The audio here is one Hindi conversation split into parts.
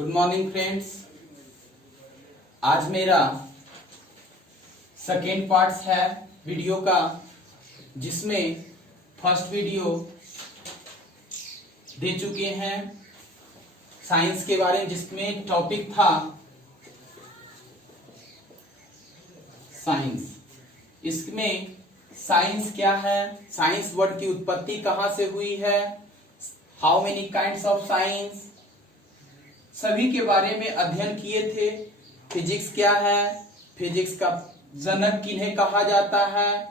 Good morning friends. आज मेरा सेकेंड पार्ट है वीडियो का, जिसमें फर्स्ट वीडियो दे चुके हैं साइंस के बारे में, जिसमें टॉपिक था साइंस। इसमें साइंस क्या है, साइंस वर्ड की उत्पत्ति कहां से हुई है, how many kinds of science, सभी के बारे में अध्ययन किए थे। फिजिक्स क्या है, फिजिक्स का जनक किन्हें कहा जाता है,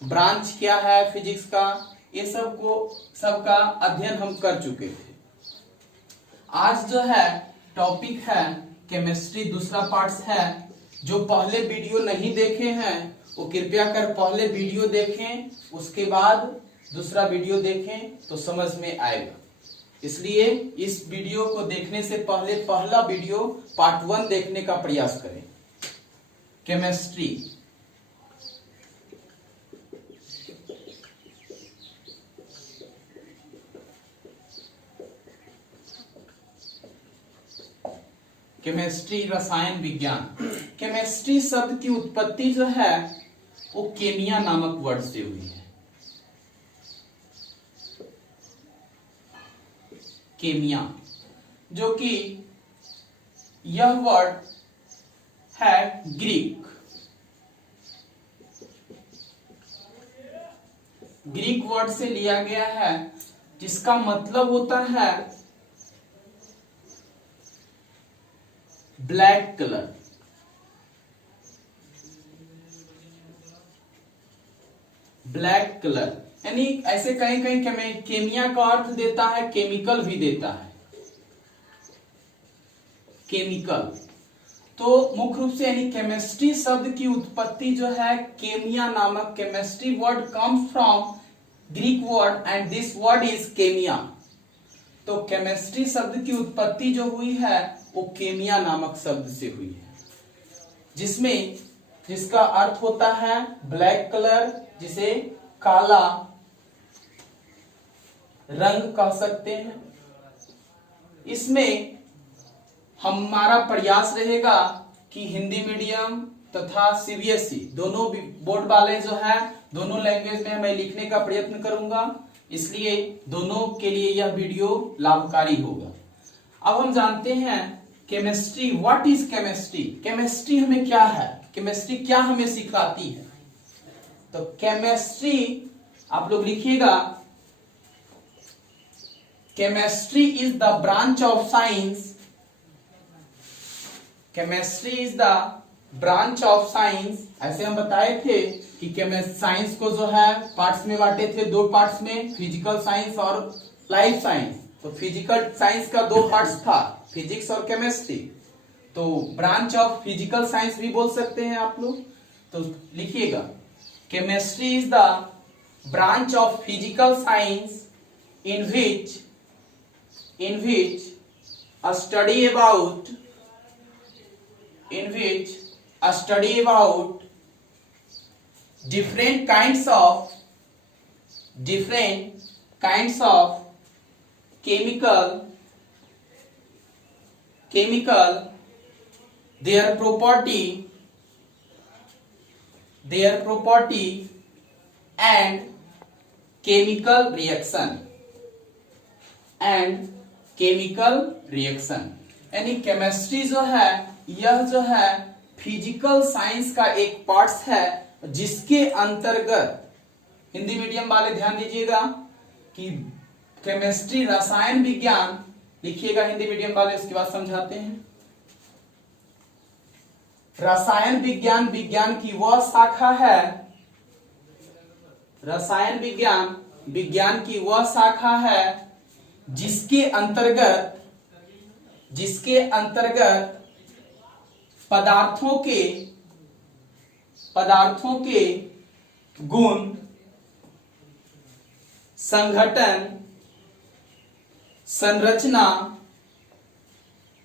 ब्रांच क्या है फिजिक्स का, ये सबका अध्ययन हम कर चुके थे। आज जो है टॉपिक है केमिस्ट्री, दूसरा पार्ट है। जो पहले वीडियो नहीं देखे हैं वो कृपया कर पहले वीडियो देखें, उसके बाद दूसरा वीडियो देखें तो समझ में आएगा। इसलिए इस वीडियो को देखने से पहले पहला वीडियो पार्ट 1 देखने का प्रयास करें। केमिस्ट्री, केमिस्ट्री रसायन विज्ञान। केमिस्ट्री शब्द की उत्पत्ति जो है वो केमिया नामक वर्ड से हुई है। केमिया, जो कि यह वर्ड है ग्रीक वर्ड से लिया गया है, जिसका मतलब होता है ब्लैक कलर। ब्लैक कलर यानी ऐसे कहीं कहीं केमिया का अर्थ देता है, केमिकल भी देता है। केमिकल तो मुख्य रूप से यानी केमिस्ट्री शब्द की उत्पत्ति जो है केमिया नामक, chemistry word comes from Greek word and this word is chemia. तो केमिस्ट्री शब्द की उत्पत्ति जो हुई है वो केमिया नामक शब्द से हुई है, जिसका अर्थ होता है ब्लैक कलर, जिसे काला रंग कह सकते हैं। इसमें हमारा प्रयास रहेगा कि हिंदी मीडियम तथा सीबीएसई दोनों बोर्ड वाले जो है दोनों लैंग्वेज में मैं लिखने का प्रयत्न करूंगा, इसलिए दोनों के लिए यह वीडियो लाभकारी होगा। अब हम जानते हैं chemistry, what is chemistry. Chemistry हमें क्या है, केमिस्ट्री क्या हमें सिखाती है। तो केमिस्ट्री आप लोग लिखिएगा, chemistry is the branch of science. Chemistry is the branch of science. ऐसे हम बताए थे कि साइंस को जो है पार्ट्स में बांटे थे, दो पार्ट्स में, फिजिकल साइंस और लाइफ साइंस। तो फिजिकल साइंस का दो पार्ट्स था, फिजिक्स और केमिस्ट्री। तो ब्रांच ऑफ फिजिकल साइंस भी बोल सकते हैं आप लोग। तो लिखिएगा, chemistry is the branch of physical science in which a study about different kinds of chemical, their property and chemical reaction। यानी केमिस्ट्री जो है यह जो है फिजिकल साइंस का एक पार्ट्स है, जिसके अंतर्गत, हिंदी मीडियम वाले ध्यान दीजिएगा कि केमिस्ट्री रसायन विज्ञान लिखिएगा हिंदी मीडियम वाले, उसके बाद समझाते हैं। रसायन विज्ञान विज्ञान की वह शाखा है, रसायन विज्ञान की वह शाखा है जिसके अंतर्गत पदार्थों के गुण, संघटन,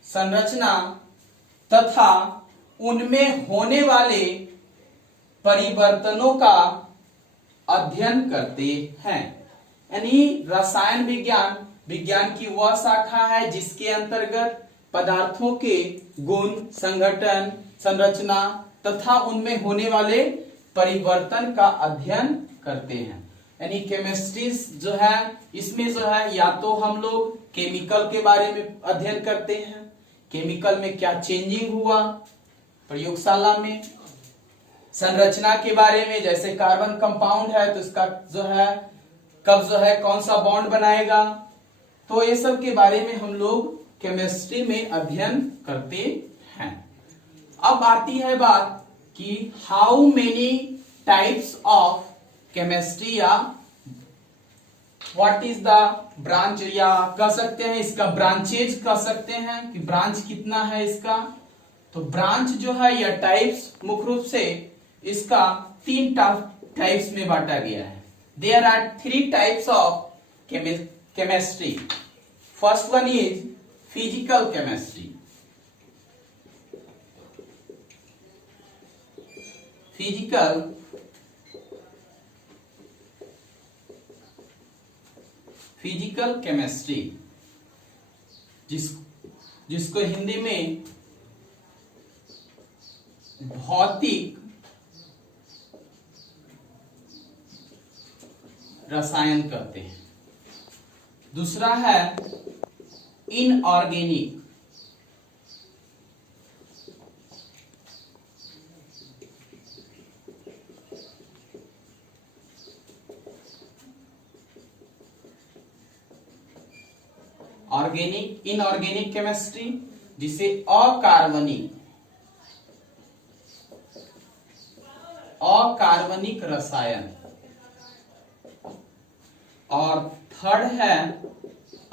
संरचना तथा उनमें होने वाले परिवर्तनों का अध्ययन करते हैं। यानी रसायन विज्ञान विज्ञान की वह शाखा है जिसके अंतर्गत पदार्थों के गुण, संगठन, संरचना तथा उनमें होने वाले परिवर्तन का अध्ययन करते हैं। यानी केमिस्ट्री जो है, इसमें जो है या तो हम लोग केमिकल के बारे में अध्ययन करते हैं, केमिकल में क्या चेंजिंग हुआ प्रयोगशाला में, संरचना के बारे में, जैसे कार्बन कंपाउंड है तो इसका जो है कब जो है कौन सा बॉन्ड बनाएगा, तो ये सब के बारे में हम लोग केमिस्ट्री में अध्ययन करते हैं। अब आती है बात कि how many types of chemistry या व्हाट इज द ब्रांच, या कह सकते हैं इसका ब्रांचेज कह सकते हैं कि ब्रांच कितना है इसका। तो ब्रांच जो है या टाइप्स मुख्य रूप से इसका 3 टाइप्स में बांटा गया है। There are 3 types of chemistry. First one is physical chemistry. Physical chemistry जिसको हिंदी में भौतिक रसायन कहते हैं। दूसरा है इनऑर्गेनिक, इनऑर्गेनिक केमिस्ट्री जिसे अकार्बनिक रसायन, और थर्ड है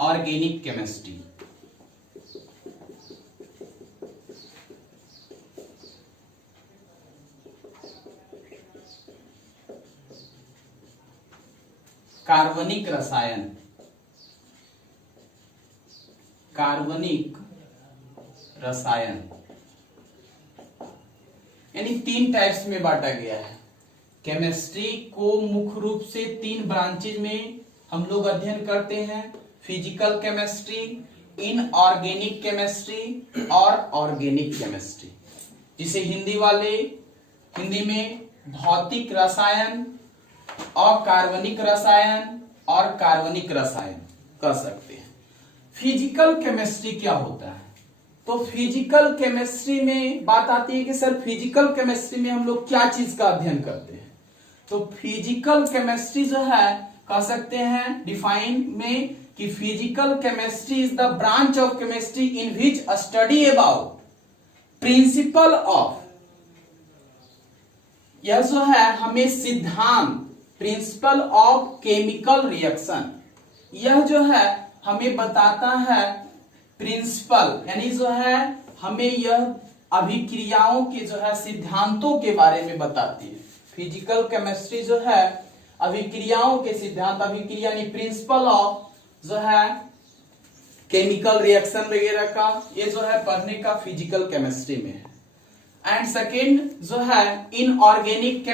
ऑर्गेनिक केमिस्ट्री। कार्बनिक रसायन यानी 3 टाइप्स में बांटा गया है। केमिस्ट्री को मुख्य रूप से 3 ब्रांचेज में हम लोग अध्ययन करते हैं, फिजिकल केमिस्ट्री, इनऑर्गेनिक केमिस्ट्री और ऑर्गेनिक केमिस्ट्री, जिसे हिंदी में भौतिक रसायन, अकार्बनिक रसायन और कार्बनिक रसायन कह सकते हैं। फिजिकल केमिस्ट्री क्या होता है? तो फिजिकल केमिस्ट्री में बात आती है कि सर फिजिकल केमिस्ट्री में हम लोग क्या चीज का अध्ययन करते हैं। तो फिजिकल केमिस्ट्री जो है कह सकते हैं डिफाइन में कि physical chemistry is the branch of chemistry in which study about principle of, यह जो है हमें सिद्धांत प्रिंसिपल ऑफ केमिकल रिएक्शन, यह जो है हमें बताता है प्रिंसिपल, यानी जो है हमें यह अभिक्रियाओं के जो है सिद्धांतों के बारे में बताती है। फिजिकल केमिस्ट्री जो है अभिक्रियाओं के सिद्धांत, अभिक्रिया यानी प्रिंसिपल ऑफ जो है केमिकल रिएक्शन वगैरह का, ये जो है पढ़ने का फिजिकल केमिस्ट्री में है। एंड सेकेंड जो है इनऑर्गेनिक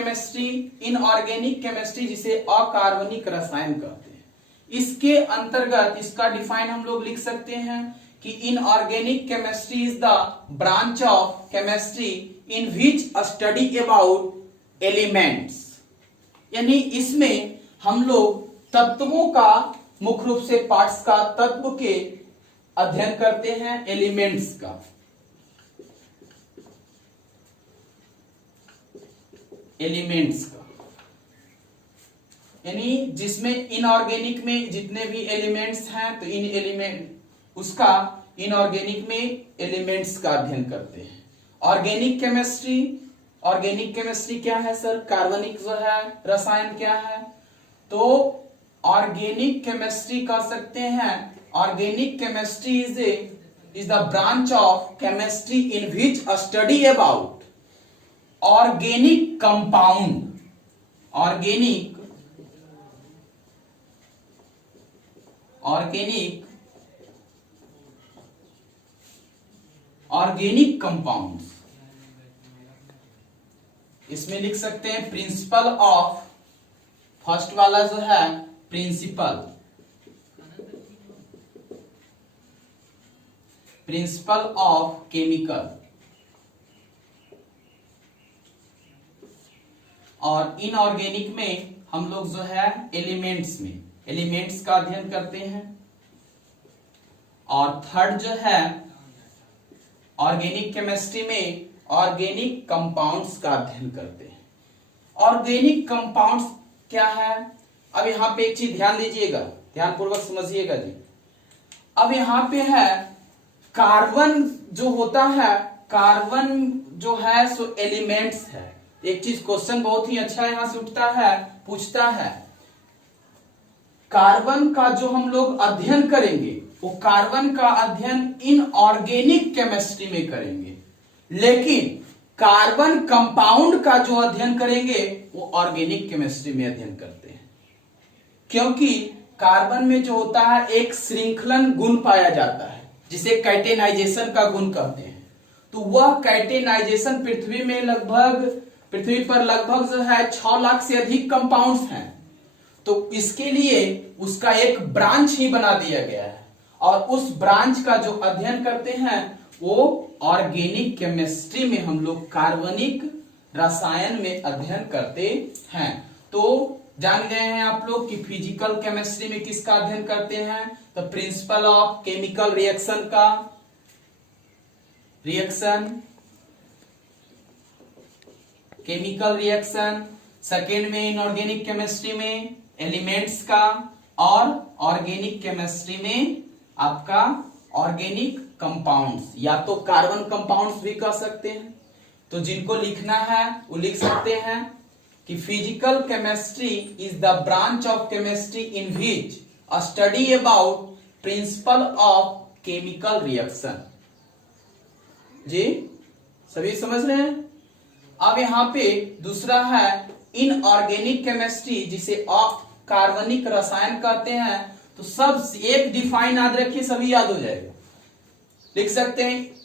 केमिस्ट्री जिसे अकार्बनिक रसायन कहते हैं। इसके अंतर्गत इसका डिफाइन हम लोग लिख सकते हैं कि inorganic chemistry is the branch of chemistry in which study about elements, यानी इसमें हम लोग तत्वों का मुख्य रूप से पार्ट्स का, तत्व के अध्ययन करते हैं, एलिमेंट्स का। यानी जिसमें इनऑर्गेनिक में जितने भी एलिमेंट्स हैं तो उसका इनऑर्गेनिक में एलिमेंट्स का अध्ययन करते हैं। ऑर्गेनिक केमिस्ट्री क्या है सर? कार्बनिक जो है रसायन क्या है? तो ऑर्गेनिक केमिस्ट्री कह सकते हैं, organic chemistry is the branch of chemistry in which study about organic compound, organic compounds. इसमें लिख सकते हैं प्रिंसिपल ऑफ, फर्स्ट वाला जो है प्रिंसिपल, प्रिंसिपल ऑफ केमिकल। और इनऑर्गेनिक में हम लोग जो है एलिमेंट्स में एलिमेंट्स का अध्ययन करते हैं। और थर्ड जो है ऑर्गेनिक केमिस्ट्री में ऑर्गेनिक कंपाउंड्स का अध्ययन करते हैं। ऑर्गेनिक कंपाउंड्स क्या है? अब यहां पे एक चीज ध्यान दीजिएगा, ध्यानपूर्वक समझिएगा जी। अब यहां पे है कार्बन जो होता है, कार्बन जो है सो एलिमेंट्स है। एक चीज क्वेश्चन बहुत ही अच्छा यहां से उठता है, पूछता है कार्बन का जो हम लोग अध्ययन करेंगे वो कार्बन का अध्ययन इनऑर्गेनिक केमिस्ट्री में करेंगे, लेकिन कार्बन कंपाउंड का जो अध्ययन करेंगे वो ऑर्गेनिक केमिस्ट्री में अध्ययन करते हैं। क्योंकि कार्बन में जो होता है एक श्रृंखलन गुण पाया जाता है जिसे कैटेनाइजेशन का गुण कहते हैं। तो वह कैटेनाइजेशन पृथ्वी पर लगभग जो है 6 लाख से अधिक कंपाउंड्स हैं। तो इसके लिए उसका एक ब्रांच ही बना दिया गया है और उस ब्रांच का जो अध्ययन करते हैं वो ऑर्गेनिक केमिस्ट्री में हम लोग कार्बनिक रसायन में अध्ययन करते हैं। तो जान गए हैं आप लोग कि फिजिकल केमिस्ट्री में किसका अध्ययन करते हैं? तो प्रिंसिपल ऑफ केमिकल रिएक्शन का, केमिकल रिएक्शन। सेकेंड में इनऑर्गेनिक केमिस्ट्री में एलिमेंट्स का, और ऑर्गेनिक केमिस्ट्री में आपका ऑर्गेनिक कंपाउंड्स, या तो कार्बन कंपाउंड्स भी कह सकते हैं। तो जिनको लिखना है वो लिख सकते हैं कि physical chemistry is the branch of chemistry in which a study about principle of chemical reaction. जी सभी समझ रहे हैं? अब यहां पे दूसरा है इनऑर्गेनिक केमिस्ट्री, जिसे कार्बनिक रसायन कहते हैं। तो सब एक डिफाइन याद रखिए, सभी याद हो जाएगा। लिख सकते हैं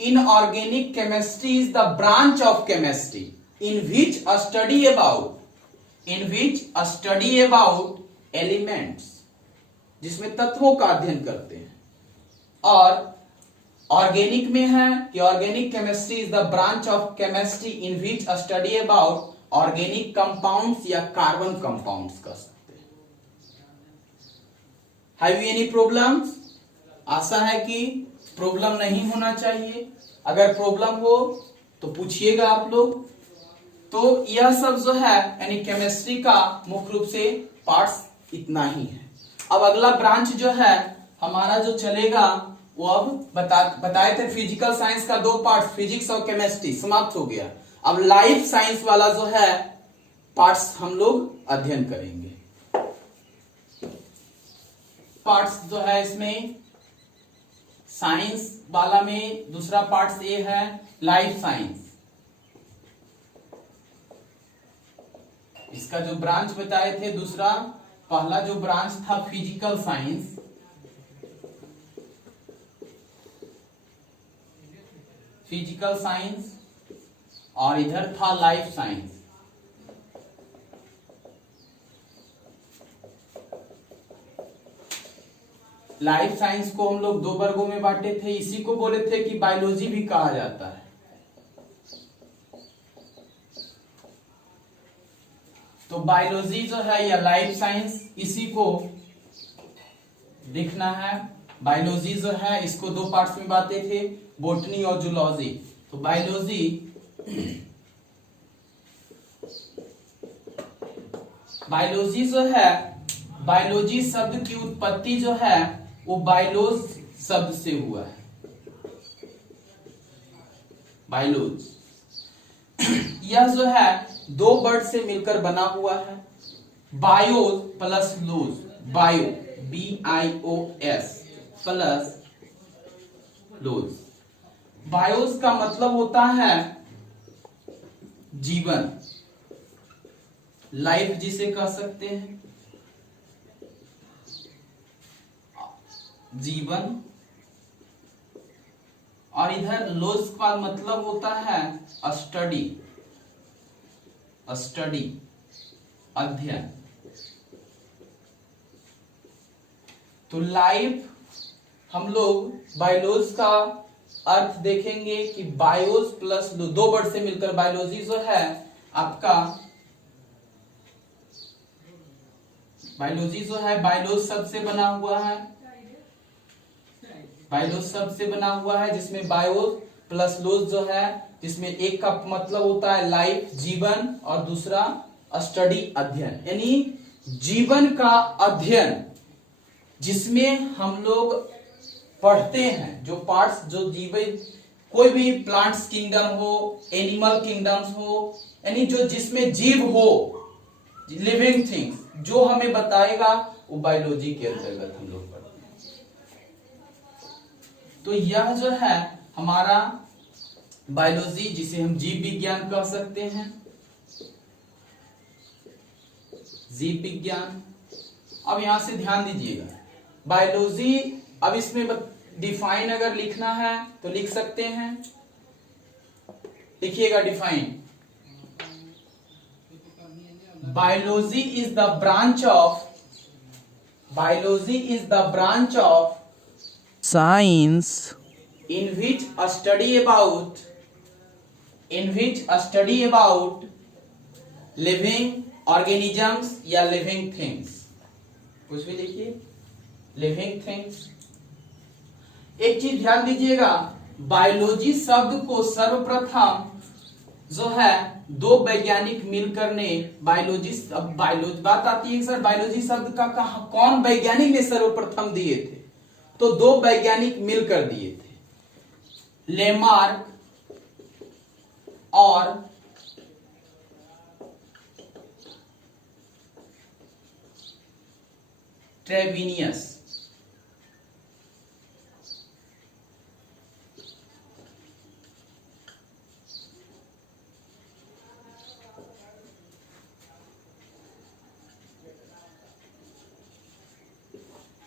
inorganic chemistry is the branch of chemistry in which a study about elements, जिसमें तत्वों का अध्ययन करते हैं। और ऑर्गेनिक में है कि organic chemistry is the branch of chemistry in which a study about organic compounds या कार्बन कंपाउंड्स कर सकते हैं। Have you any problems? आशा है कि प्रॉब्लम नहीं होना चाहिए। अगर प्रॉब्लम हो तो पूछिएगा आप लोग। तो यह सब जो है यानी केमिस्ट्री का मुख्य रूप से पार्ट्स इतना ही है। अब अगला ब्रांच जो है हमारा जो चलेगा वो अब बताए थे फिजिकल साइंस का 2 पार्ट, फिजिक्स और केमिस्ट्री समाप्त हो गया। अब लाइफ साइंस वाला जो है पार्ट्स हम लोग अध्ययन करेंगे। पार्ट्स जो है इसमें साइंस वाला में दूसरा पार्ट ये है लाइफ साइंस। इसका जो ब्रांच बताए थे दूसरा, पहला जो ब्रांच था फिजिकल साइंस, और इधर था लाइफ साइंस। लाइफ साइंस को हम लोग 2 वर्गों में बांटे थे। इसी को बोले थे कि बायोलॉजी भी कहा जाता है। तो बायोलॉजी जो है या लाइफ साइंस, इसी को लिखना है। बायोलॉजी जो है इसको 2 पार्ट्स में बांटे थे, बोटनी और जूलॉजी। तो बायोलॉजी जो है, बायोलॉजी शब्द की उत्पत्ति जो है वो बायोलोज शब्द से हुआ है। बायोलोज यह जो है 2 वर्ड से मिलकर बना हुआ है, बायो प्लस लोज। बायो BIOS प्लस लोज। बायोस का मतलब होता है जीवन, लाइफ जिसे कह सकते हैं, जीवन। और इधर लोज का मतलब होता है स्टडी, अध्ययन। तो लाइफ हम लोग बायोलॉज का अर्थ देखेंगे कि बायोस प्लस दो वर्ड से मिलकर बायोलॉजी जो है आपका, बायोलॉजी जो है बायोलॉज शब्द से बना हुआ है, बायोलॉज शब्द से बना हुआ है, जिसमें बायो प्लस लोज जो है, जिसमें एक का मतलब होता है लाइफ जीवन और दूसरा स्टडी अध्ययन, यानी जीवन का अध्ययन जिसमें हम लोग पढ़ते हैं, जो पार्ट्स जो जीवन, कोई भी प्लांट्स किंगडम हो, एनिमल किंगडम्स हो, यानी जो जिसमें जीव हो, लिविंग थिंग्स, जो हमें बताएगा वो बायोलॉजी के अंतर्गत हम लोग पढ़ते हैं। तो यह जो है हमारा बायोलॉजी, जिसे हम जीव विज्ञान कह सकते हैं, जीव विज्ञान। अब यहां से ध्यान दीजिएगा, बायोलॉजी, अब इसमें डिफाइन अगर लिखना है तो लिख सकते हैं, लिखिएगा define, biology is the branch of, biology is the branch of science in which a study about living organisms या living things, कुछ भी लिखिए, living things। एक चीज ध्यान दीजिएगा, बायोलॉजी शब्द को सर्वप्रथम जो है दो वैज्ञानिक मिलकर ने बायोलॉजी, अब बायोलॉजी बात आती है सर बायोलॉजी शब्द का कौन वैज्ञानिक ने सर्वप्रथम दिए थे, तो दो वैज्ञानिक मिलकर दिए थे, लेमार्क और ट्रेविनियस।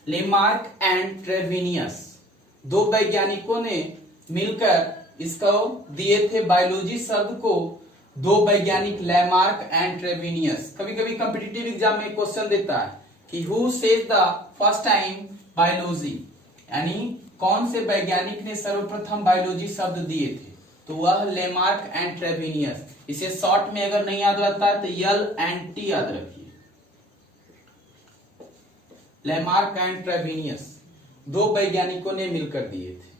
लेमार्क एंड ट्रेविनियस, दो वैज्ञानिकों ने मिलकर इसको दिए थे, बायोलॉजी शब्द को दो वैज्ञानिक, लेमार्क एंड ट्रेविनियस। कभी कभी कॉम्पिटिटिव एग्जाम में क्वेश्चन देता है कि who says the first time biology, यानी कौन से वैज्ञानिक ने सर्वप्रथम बायोलॉजी शब्द दिए थे, तो वह लेमार्क एंड ट्रेविनियस। इसे शॉर्ट में अगर नहीं याद रहता है तो यल एंड टी याद रखिए, लेमार्क एंड ट्रेविनियस, दो वैज्ञानिकों ने मिलकर दिए थे।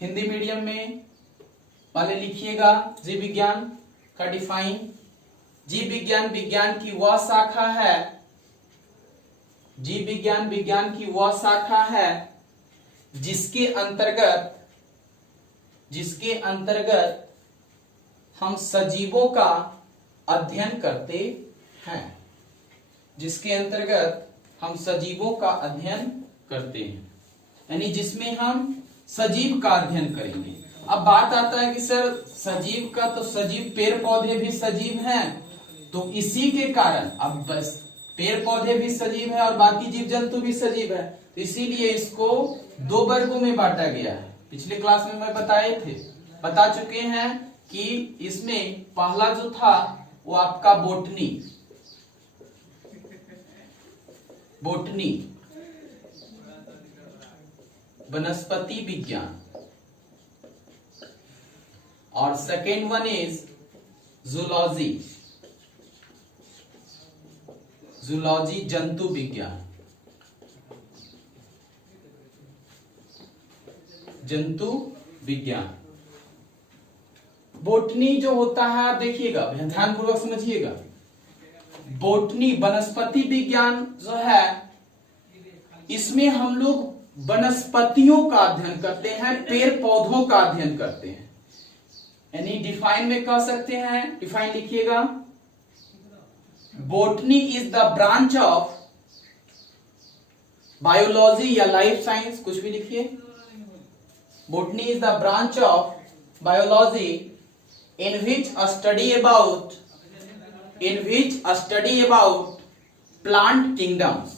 हिंदी मीडियम में पहले लिखिएगा जीव विज्ञान का डिफाइन, जीव विज्ञान विज्ञान की वह शाखा है, जीव विज्ञान विज्ञान की वह शाखा है जिसके अंतर्गत हम सजीवों का अध्ययन करते हैं, जिसके अंतर्गत हम सजीवों का अध्ययन करते हैं, यानी जिसमें हम सजीव का अध्ययन करेंगे। अब बात आता है कि सर सजीव का, तो सजीव पेड़ पौधे भी सजीव हैं, तो इसी के कारण अब बस पेड़ पौधे भी सजीव है और बाकी जीव जंतु भी सजीव है, तो इसीलिए इसको दो वर्गों में बांटा गया है। पिछले क्लास में मैं बता चुके हैं कि इसमें पहला जो था वो आपका बोटनी वनस्पति विज्ञान, और सेकेंड वन इज जूलॉजी जंतु विज्ञान, जंतु विज्ञान। बोटनी जो होता है, आप देखिएगा ध्यानपूर्वक समझिएगा, बोटनी वनस्पति विज्ञान जो है, इसमें हम लोग वनस्पतियों का अध्ययन करते हैं, पेड़ पौधों का अध्ययन करते हैं, यानी डिफाइन में कह सकते हैं, डिफाइन लिखिएगा, botany is the branch of biology या लाइफ साइंस, कुछ भी लिखिए, botany is the branch of biology in which a study about plant kingdoms,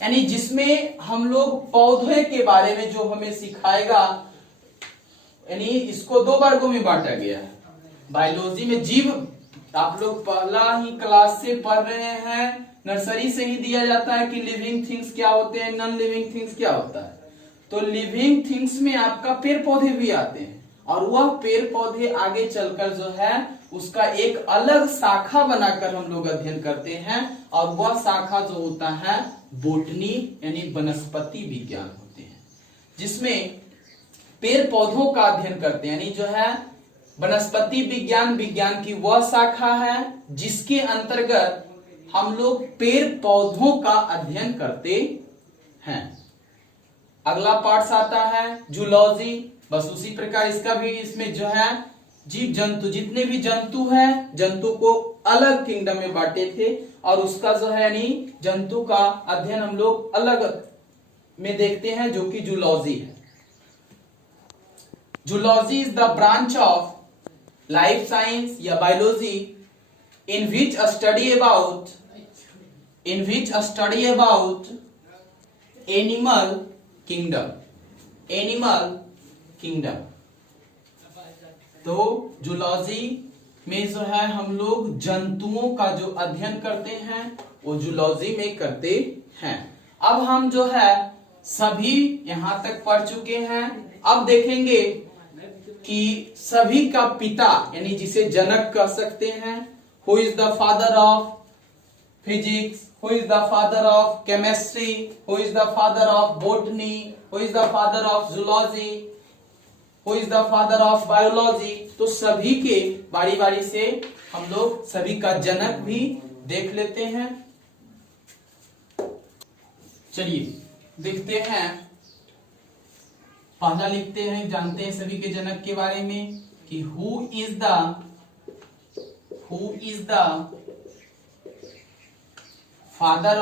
यानी जिसमें हम लोग पौधे के बारे में जो हमें सिखाएगा, यानी इसको दो वर्गों में बांटा गया है। बायोलॉजी में जीव, आप लोग पहला ही क्लास से पढ़ रहे हैं नर्सरी से ही दिया जाता है कि लिविंग थिंग्स क्या होते हैं, नॉन लिविंग थिंग्स क्या होता है। तो लिविंग थिंग्स में आपका पेड़ पौधे भी आते हैं, और वह पेड़ पौधे आगे चलकर जो है उसका एक अलग शाखा बनाकर हम लोग अध्ययन करते हैं, और वह शाखा जो होता है बोटनी यानी वनस्पति विज्ञान होते हैं, जिसमें पेड़ पौधों का अध्ययन करते हैं। यानी जो है वनस्पति विज्ञान विज्ञान की वह शाखा है जिसके अंतर्गत हम लोग पेड़ पौधों का अध्ययन करते हैं। अगला पार्ट आता है जूलॉजी। बस उसी प्रकार इसका भी, इसमें जो है जीव जंतु, जितने भी जंतु हैं, जंतु को अलग किंगडम में बांटे थे, और उसका जो है यानी जंतु का अध्ययन हम लोग अलग में देखते हैं, जो कि जूलॉजी है। Zoology is the branch of life science या biology in which a study about animal kingdom। तो जूलॉजी में जो है हम लोग जंतुओं का जो अध्ययन करते हैं वो जूलॉजी में करते हैं। अब हम जो है सभी यहां तक पढ़ चुके हैं। अब देखेंगे कि सभी का पिता यानी जिसे जनक कह सकते हैं, who is the father of physics, who is the father of chemistry, who is the father of botany, who is the father of zoology, who is the father of biology। तो सभी के बारी बारी से हम लोग सभी का जनक भी देख लेते हैं। चलिए देखते हैं, पहला लिखते हैं, जानते हैं सभी के जनक के बारे में कि who is the father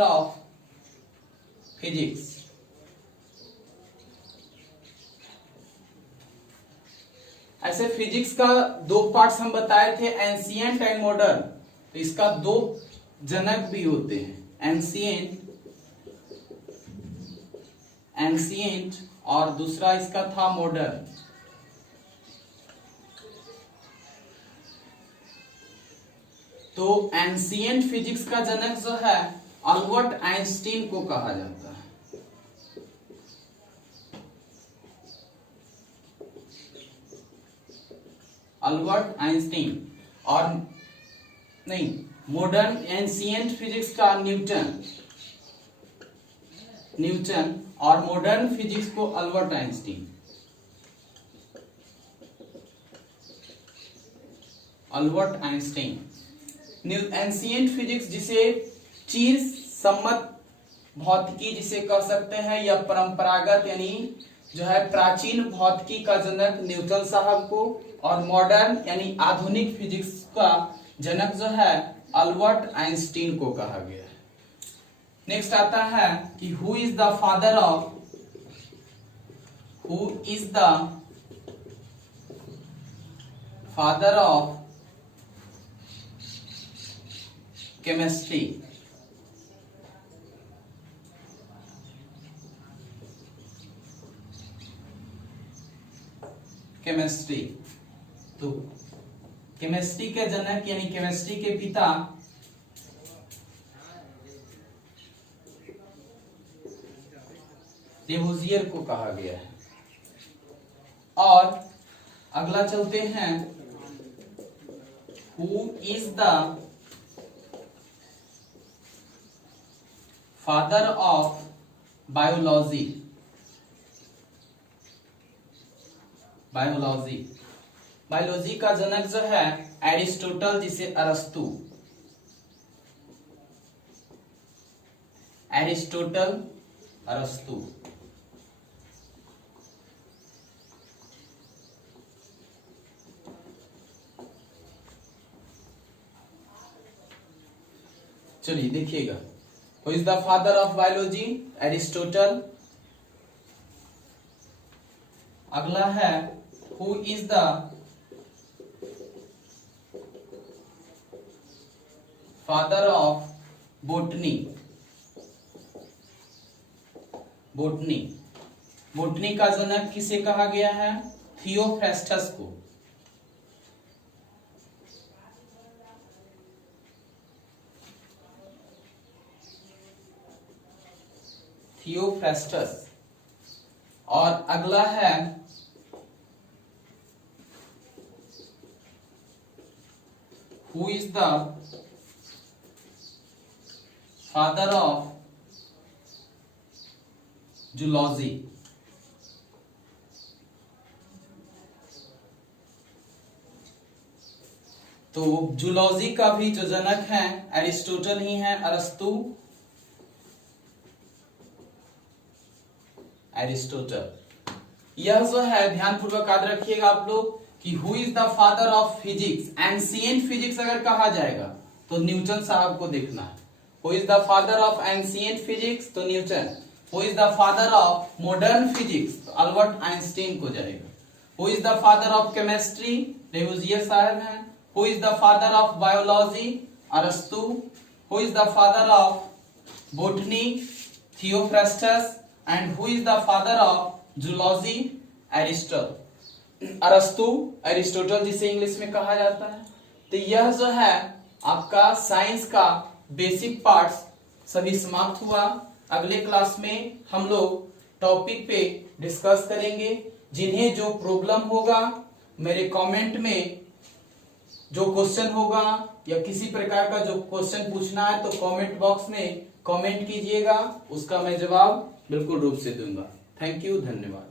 of physics। ऐसे फिजिक्स का दो पार्ट्स हम बताए थे, एंशिएंट एंड मॉडर्न। तो इसका दो जनक भी होते हैं, एंशिएंट और दूसरा इसका था मॉडर्न। तो एंशिएंट फिजिक्स का जनक जो है अल्बर्ट आइंस्टीन को कहा जाता है। Albert Einstein. और नहीं, मॉडर्न एंशिएंट फिजिक्स का न्यूटन और मॉडर्न फिजिक्स को अल्बर्ट आइंस्टीन। एंशिएंट फिजिक्स जिसे चीर सम्मत भौतिकी जिसे कह सकते हैं, या परंपरागत यानी जो है प्राचीन भौतिकी का जनक न्यूटन साहब को, और मॉडर्न यानी आधुनिक फिजिक्स का जनक जो है अल्बर्ट आइंस्टीन को कहा गया है। नेक्स्ट आता है कि who is the father of chemistry. तो केमिस्ट्री के जनक यानी केमिस्ट्री के पिता लेवोजियर को कहा गया है। और अगला चलते हैं, who is the father of biology. Biology का जनक जो है एरिस्टोटल, जिसे अरस्तु। चलिए देखिएगा, who is the father of biology, Aristotle. अगला है who is the father of botany. Botany का जनक किसे कहा गया है? थियोफ्रास्टस को। थियोफ्रास्टस। और अगला है who is the father of zoology. तो जूलॉजी का भी जो जनक है एरिस्टोटल ही है, अरस्तु, एरिस्टोटल। यह जो है ध्यानपूर्वक याद रखिएगा आप लोग कि who is the father of physics, ancient physics अगर कहा जाएगा तो न्यूटन साहब को देखना है। Who is the father of ancient physics तो Newton. Who is the father of modern physics तो अल्बर्ट आइंस्टीन को जाएगा। Who is the father of chemistry Lavoisier साहब हैं। Who is the father of biology अरस्तु। Who is the father of botany Theophrastus. And who is the father of zoology Aristotle, अरस्तु, एरिस्टोटल जिसे इंग्लिश में कहा जाता है। तो यह जो है आपका साइंस का बेसिक पार्ट्स सभी समाप्त हुआ। अगले क्लास में हम लोग टॉपिक पे डिस्कस करेंगे। जिन्हें जो प्रॉब्लम होगा मेरे कमेंट में जो क्वेश्चन होगा या किसी प्रकार का जो क्वेश्चन पूछना है तो कमेंट बॉक्स में कमेंट कीजिएगा, उसका मैं जवाब बिल्कुल रूप से दूंगा। थैंक यू, धन्यवाद।